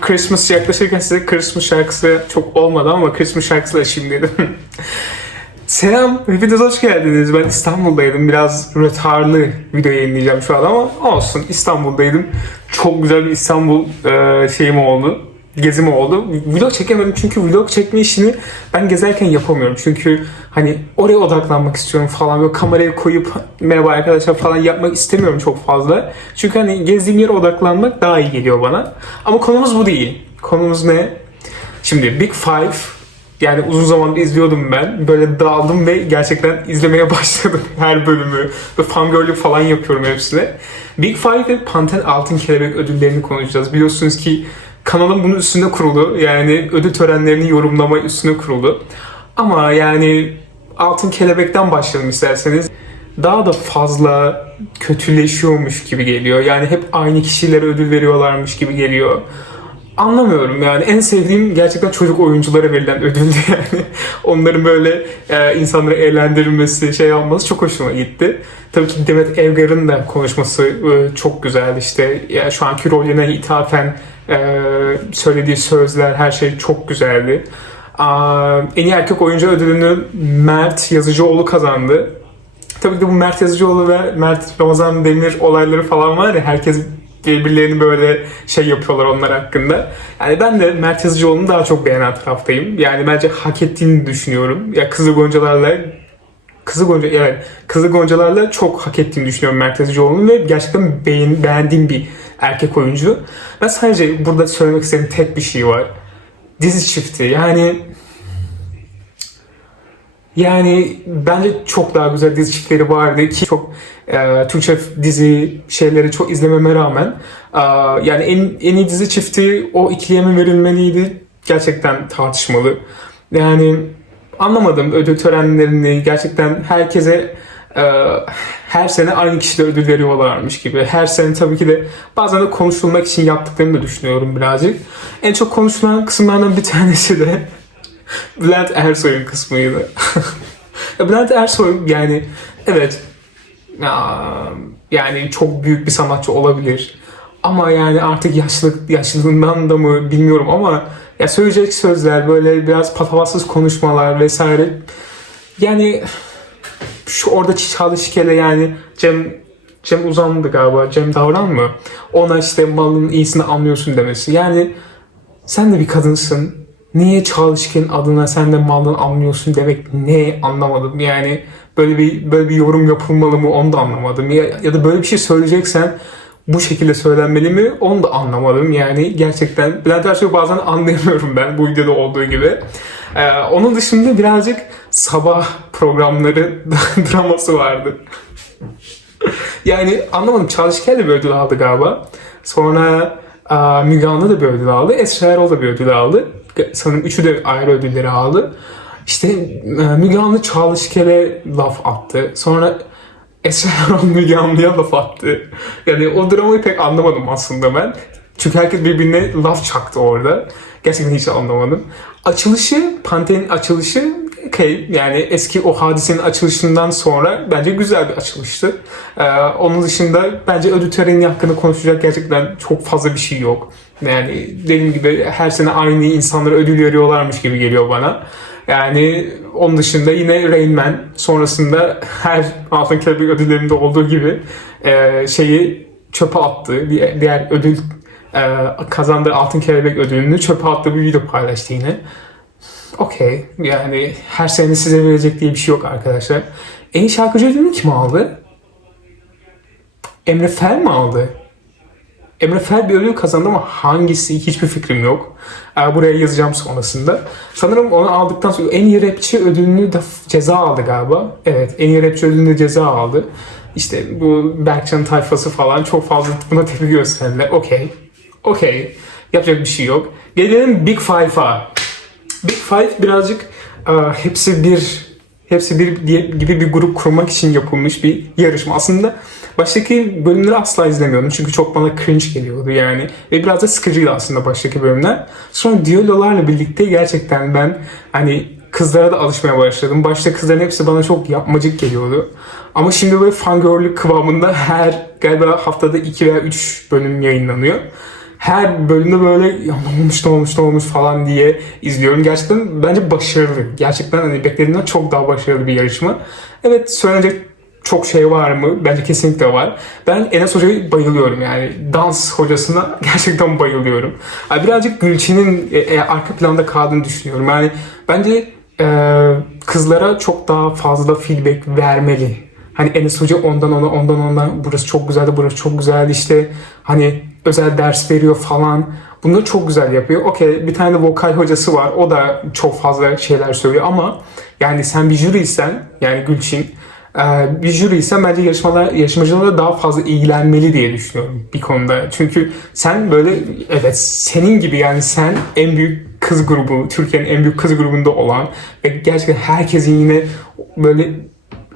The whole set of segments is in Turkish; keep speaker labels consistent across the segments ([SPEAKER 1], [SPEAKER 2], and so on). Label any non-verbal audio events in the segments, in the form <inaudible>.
[SPEAKER 1] Christmas yaklaşırken size Christmas şarkısı çok olmadı ama Christmas şarkısı şimdi dedim. <laughs> Selam, hepiniz hoş geldiniz. Ben İstanbul'daydım. Biraz rötarlı video yayınlayacağım şu an ama olsun. İstanbul'daydım. Çok güzel bir İstanbul e, şeyim oldu. Gezim oldu. Vlog çekemedim çünkü vlog çekme işini ben gezerken yapamıyorum. Çünkü hani oraya odaklanmak istiyorum falan. Böyle kamerayı koyup merhaba arkadaşlar falan yapmak istemiyorum çok fazla. Çünkü hani gezdiğim yere odaklanmak daha iyi geliyor bana. Ama konumuz bu değil. Konumuz ne? Şimdi Big Five yani uzun zamandır izliyordum ben. Böyle daldım ve gerçekten izlemeye <laughs> başladım her bölümü. Ve fangirllik falan yapıyorum hepsine. Big Five ve Panten Altın Kelebek ödüllerini konuşacağız. Biliyorsunuz ki kanalım bunun üstüne kurulu. Yani ödül törenlerini yorumlama üstüne kurulu. Ama yani Altın Kelebek'ten başlayalım isterseniz. Daha da fazla kötüleşiyormuş gibi geliyor. Yani hep aynı kişilere ödül veriyorlarmış gibi geliyor anlamıyorum yani en sevdiğim gerçekten çocuk oyunculara verilen ödüldü <laughs> yani onların böyle e, insanları eğlendirilmesi şey alması çok hoşuma gitti. Tabii ki Demet Evgar'ın da konuşması e, çok güzel işte yani şu anki rolüne ithafen e, söylediği sözler her şey çok güzeldi. Aa, en iyi erkek oyuncu ödülünü Mert Yazıcıoğlu kazandı. Tabii ki bu Mert Yazıcıoğlu ve Mert Ramazan Demir olayları falan var ya herkes birbirlerini böyle şey yapıyorlar onlar hakkında. Yani ben de Mert Yazıcıoğlu'nu daha çok beğenen taraftayım. Yani bence hak ettiğini düşünüyorum. Ya Kızıl Goncalar'la Kızıl Gonca evet Kızıl Goncalar'la çok hak ettiğini düşünüyorum Mert Yazıcıoğlu'nun ve gerçekten beğen, beğendiğim bir erkek oyuncu. Ben sadece burada söylemek istediğim tek bir şey var. Dizi çifti yani yani bence çok daha güzel dizi çiftleri vardı ki çok e, Türkçe dizi şeyleri çok izlememe rağmen e, yani en, en iyi dizi çifti o ikiliye mi verilmeliydi gerçekten tartışmalı. Yani anlamadım ödül törenlerini gerçekten herkese e, her sene aynı kişilere ödül veriyorlarmış gibi. Her sene tabii ki de bazen de konuşulmak için yaptıklarını da düşünüyorum birazcık. En çok konuşulan kısımlardan bir tanesi de Bülent Ersoy'un kısmıydı. <laughs> Bülent Ersoy yani evet ya, yani çok büyük bir sanatçı olabilir. Ama yani artık yaşlı yaşlılığından da mı bilmiyorum ama ya söyleyecek sözler böyle biraz patavatsız konuşmalar vesaire. Yani şu orada çalışkele yani Cem Cem Uzan'dı galiba. Cem Davran mı? Ona işte malın iyisini anlıyorsun demesi. Yani sen de bir kadınsın. Niye çalışken adına sen de maldan anlıyorsun demek ne anlamadım. Yani böyle bir böyle bir yorum yapılmalı mı onu da anlamadım. Ya, ya da böyle bir şey söyleyeceksen bu şekilde söylenmeli mi onu da anlamadım. Yani gerçekten Bülent Ersoy'u bazen anlayamıyorum ben bu videoda olduğu gibi. Ee, onun dışında birazcık sabah programları <laughs> draması vardı. yani anlamadım. Çalışken de bir aldı galiba. Sonra Müge Anlı da bir ödül aldı. Esra Erol da bir ödül aldı. Sanırım üçü de ayrı ödülleri aldı. İşte e, Müge Anlı Çalışken'e laf attı. Sonra Esra Erol Müge Anlı'ya laf attı. Yani o dramayı pek anlamadım aslında ben. Çünkü herkes birbirine laf çaktı orada. Gerçekten hiç anlamadım. Açılışı, Panten'in açılışı okay. Yani eski o hadisenin açılışından sonra bence güzel bir açılıştı. Ee, onun dışında bence ödül töreni hakkında konuşacak gerçekten çok fazla bir şey yok. Yani dediğim gibi her sene aynı insanlara ödül veriyorlarmış gibi geliyor bana. Yani onun dışında yine Rain Man sonrasında her Altın Kelebek ödüllerinde olduğu gibi e, şeyi çöpe attı. Diğer ödül e, kazandığı Altın Kelebek ödülünü çöpe attığı bir video paylaştı yine. Okey. Yani her sene size verecek diye bir şey yok arkadaşlar. En iyi şarkıcı ödülünü kim aldı? Emre Fel mi aldı? Emre Fel bir ödül kazandı ama hangisi hiçbir fikrim yok. Ee, Buraya yazacağım sonrasında. Sanırım onu aldıktan sonra en iyi rapçi ödülünü de ceza aldı galiba. Evet en iyi rapçi ödülünü de ceza aldı. İşte bu Berkcan tayfası falan çok fazla buna tepki gösterdiler. Okey. Okey. Yapacak bir şey yok. Gelelim Big Five'a. Big Five birazcık e, hepsi bir hepsi bir diye, gibi bir grup kurmak için yapılmış bir yarışma. Aslında baştaki bölümleri asla izlemiyordum çünkü çok bana cringe geliyordu yani. Ve biraz da sıkıcıydı aslında baştaki bölümler. Sonra diyalolarla birlikte gerçekten ben hani kızlara da alışmaya başladım. Başta kızların hepsi bana çok yapmacık geliyordu. Ama şimdi böyle fangirl'lük kıvamında her galiba haftada 2 veya 3 bölüm yayınlanıyor. Her bölümde böyle ya ne olmuş ne olmuş ne olmuş falan diye izliyorum. Gerçekten bence başarılı. Gerçekten hani beklediğimden çok daha başarılı bir yarışma. Evet söylenecek çok şey var mı? Bence kesinlikle var. Ben Enes Hoca'yı bayılıyorum yani. Dans hocasına <laughs> gerçekten bayılıyorum. Yani birazcık Gülçin'in e, e, arka planda kaldığını düşünüyorum. Yani bence e, kızlara çok daha fazla feedback vermeli. Hani Enes Hoca ondan ona ondan ona burası çok güzeldi burası çok güzeldi işte hani özel ders veriyor falan. Bunları çok güzel yapıyor. Okey bir tane de vokal hocası var. O da çok fazla şeyler söylüyor ama yani sen bir jüriysen yani Gülçin e, bir jüriysen bence yarışmalar, yarışmacılarla daha fazla ilgilenmeli diye düşünüyorum bir konuda. Çünkü sen böyle evet senin gibi yani sen en büyük kız grubu, Türkiye'nin en büyük kız grubunda olan ve gerçekten herkesin yine böyle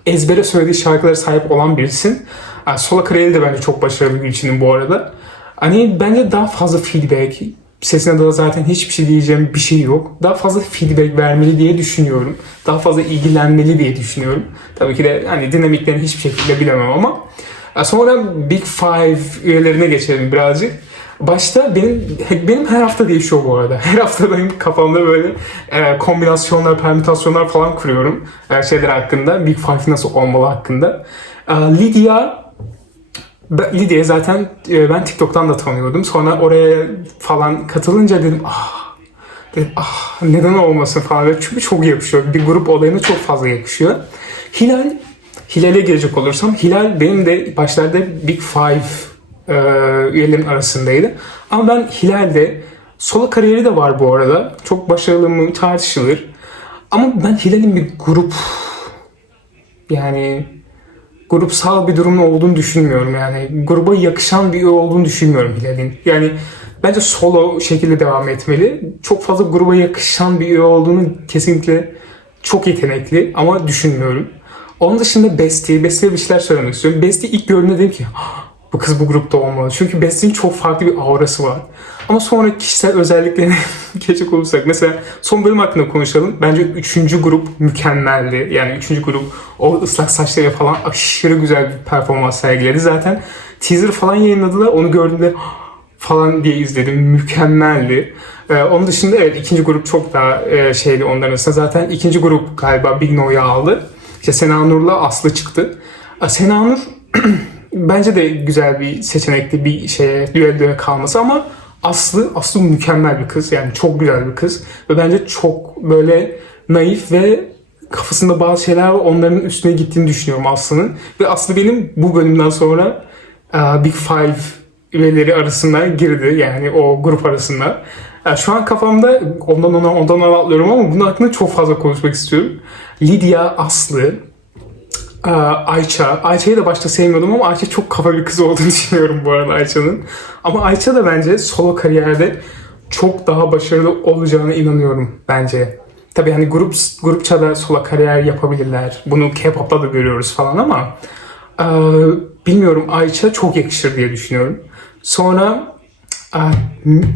[SPEAKER 1] ezbere söylediği şarkılara sahip olan birisin. Yani Sola kariyeri de bence çok başarılı Gülçin'in bu arada. Hani bence daha fazla feedback, sesine de zaten hiçbir şey diyeceğim bir şey yok. Daha fazla feedback vermeli diye düşünüyorum. Daha fazla ilgilenmeli diye düşünüyorum. Tabii ki de hani dinamiklerini hiçbir şekilde bilemem ama. E, Sonra Big Five üyelerine geçelim birazcık. Başta benim benim her hafta değişiyor bu arada. <laughs> Her hafta benim kafamda böyle e, kombinasyonlar, permütasyonlar falan kuruyorum. E, şeyler hakkında. Big Five nasıl olmalı hakkında. E, Lydia Lidya'yı zaten e, ben TikTok'tan da tanıyordum. Sonra oraya falan katılınca dedim ah dedim ah neden olmasın falan. Çünkü çok yakışıyor. Bir grup olayına çok fazla yakışıyor. Hilal, Hilal'e gelecek olursam Hilal benim de başlarda Big Five e, üyelerin arasındaydı. Ama ben Hilal'de solo kariyeri de var bu arada. Çok başarılı mı tartışılır. Ama ben Hilal'in bir grup yani grupsal bir durumun olduğunu düşünmüyorum yani. Gruba yakışan bir olduğunu düşünmüyorum Hilal'in. Yani bence solo şekilde devam etmeli. Çok fazla gruba yakışan bir üye olduğunu kesinlikle çok yetenekli ama düşünmüyorum. Onun dışında Besti, Besti'ye bir şeyler söylemek istiyorum. Besti ilk gördüğümde dedim ki "Ah, bu kız bu grupta olmalı. Çünkü Besti'nin çok farklı bir aurası var. Ama sonra kişisel özelliklerine <laughs> geçecek olursak. Mesela son bölüm hakkında konuşalım. Bence üçüncü grup mükemmeldi. Yani üçüncü grup o ıslak saçlarıyla falan aşırı güzel bir performans sergiledi. Zaten teaser falan yayınladılar. Onu gördüğümde "Ah!" falan diye izledim. Mükemmeldi. Ee, onun dışında evet ikinci grup çok daha e, şeydi onların arasında. Zaten ikinci grup galiba Big No'yu aldı. İşte Sena Nur'la Aslı çıktı. Sena Nur <clears throat> bence de güzel bir seçenekti bir şeye düelloya kalması ama Aslı Aslı mükemmel bir kız. Yani çok güzel bir kız. Ve bence çok böyle naif ve kafasında bazı şeyler var. Onların üstüne gittiğini düşünüyorum Aslı'nın. Ve Aslı benim bu bölümden sonra e, Big Five üyeleri arasına girdi. Yani o grup arasında. E, Şu an kafamda ondan ona ondan ona atlıyorum ama bunun hakkında çok fazla konuşmak istiyorum. Lidya, Aslı, Ayça. Ayça'yı da başta sevmiyordum ama Ayça çok kafa bir kız olduğunu <laughs> düşünüyorum bu arada Ayça'nın. Ama Ayça da bence solo kariyerde çok daha başarılı olacağına inanıyorum bence. Tabii hani grup grupça da solo kariyer yapabilirler. Bunu K-pop'ta da görüyoruz falan ama e, bilmiyorum Ayça çok yakışır diye düşünüyorum. Sonra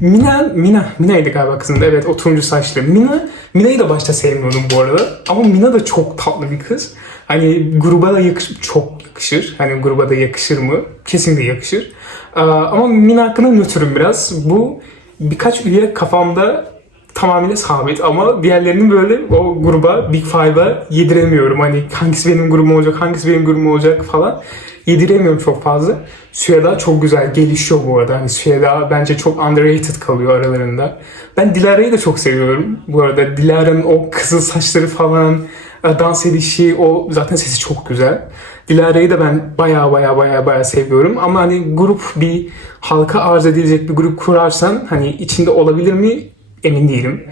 [SPEAKER 1] Mina, Mina, Mina'ydı galiba kızın da evet o turuncu saçlı. Mina, Mina'yı da başta sevmiyordum bu arada. Ama Mina da çok tatlı bir kız. Hani gruba da yakışır, çok yakışır. Hani gruba da yakışır mı? Kesinlikle yakışır. Ama Mina hakkında nötrüm biraz. Bu birkaç üye kafamda tamamıyla sabit ama diğerlerinin böyle o gruba Big Five'a yediremiyorum. Hani hangisi benim grubum olacak, hangisi benim grubum olacak falan yediremiyorum çok fazla. Süheda çok güzel gelişiyor bu arada. Hani Süheda bence çok underrated kalıyor aralarında. Ben Dilara'yı da çok seviyorum. Bu arada Dilara'nın o kızıl saçları falan, e, dans edişi, o zaten sesi çok güzel. Dilara'yı da ben baya baya baya baya seviyorum. Ama hani grup bir halka arz edilecek bir grup kurarsan hani içinde olabilir mi emin değilim.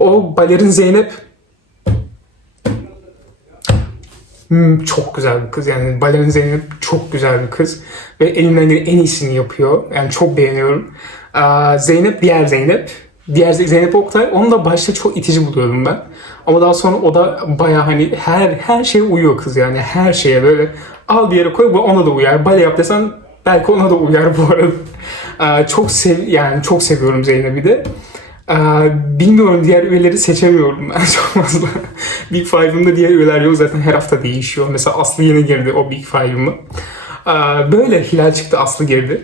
[SPEAKER 1] O balerin Zeynep Hmm, çok güzel bir kız. Yani Balerin Zeynep çok güzel bir kız ve elinden gelen en iyisini yapıyor. Yani çok beğeniyorum. Aa, Zeynep diğer Zeynep. Diğer Ze- Zeynep Oktay. Onu da başta çok itici buluyordum ben. Ama daha sonra o da baya hani her her şeye uyuyor kız yani. Her şeye böyle al bir yere koy bu ona da uyar. Bale yap desen belki ona da uyar bu arada. Aa, çok sev yani çok seviyorum Zeynep'i de Ee, bilmiyorum diğer üyeleri seçemiyorum ben <laughs> çok fazla. Big Five'ımda diğer üyeler yok zaten her hafta değişiyor. Mesela Aslı yeni girdi o Big Five'ıma. Ee, böyle Hilal çıktı Aslı girdi.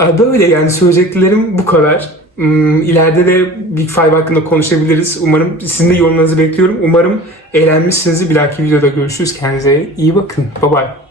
[SPEAKER 1] Ee, Böyle yani söyleyeceklerim bu kadar. Hmm, İleride de Big Five hakkında konuşabiliriz. Umarım sizin de yorumlarınızı bekliyorum. Umarım eğlenmişsinizdir. Bir dahaki videoda görüşürüz. Kendinize iyi bakın. Bye bye.